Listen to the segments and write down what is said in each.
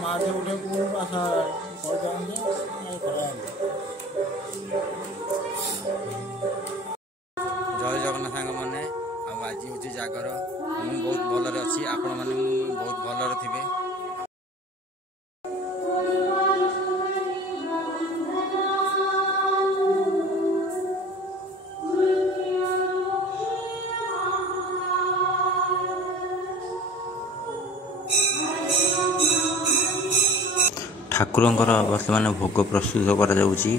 महादेव उठे को आशा कर जाएंगे जय जगन्नाथ सांग मैंने आज हूँ जागर मु बहुत भलरे अच्छी आपण मैंने बहुत भलरे थे। ठाकुरंकर बर्तमान भोग प्रस्तुत करा जाउची।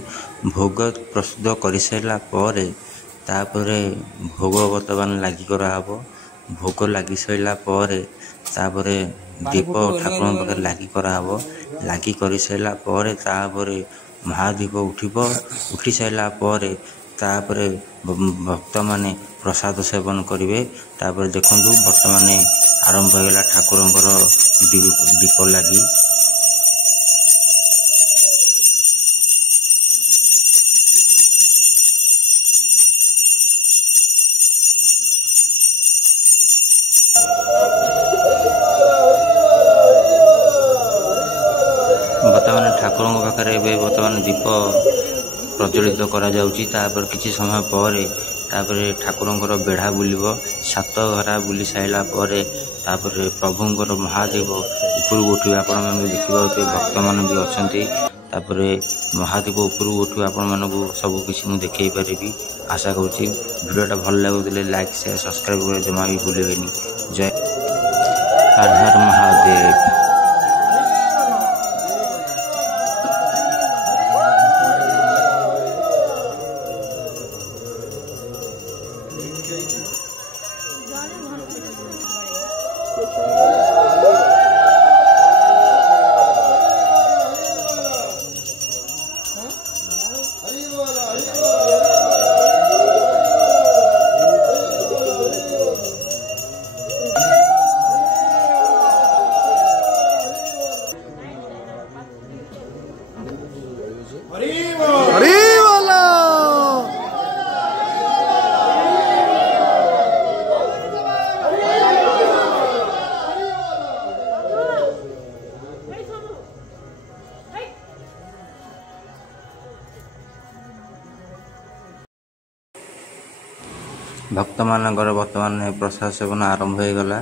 भोग प्रस्तुत कर सारा पर भोग बर्तमान लगी कराहब। भोग लगी सारा पर दीप ठाकुर पाखे लगी कराहब। लगी कर सारा पर महादीप उठी सारा पर भक्त माने प्रसाद सेवन करेंगे। देखु बर्तमान आरंभ होगा ठाकुरंकर दीप लगी। बर्तमान ठाकुर पाखे बर्तमान दीप प्रज्वलित करा जाउची। तापर किछि समय पर ठाकुरंकर बेढ़ा बुलिब। 7 घरा बुली साइला तापर प्रभुंकर महादेव ऊपर उठिबे। आपण माने देखिबा भक्त मान भी अछंती। तापर महादेव ऊपर उठिबे आपण मानकु सब किछि मु देखै परिबी। आशा करूची वीडियोटा भल लागुतले लाइक शेयर सब्सक्राइब करे जमा भी भूलेबेनी। जय हर हर महादेव। भक्त मानकर वर्तमान प्रसाद सेवन आरंभ हो गला।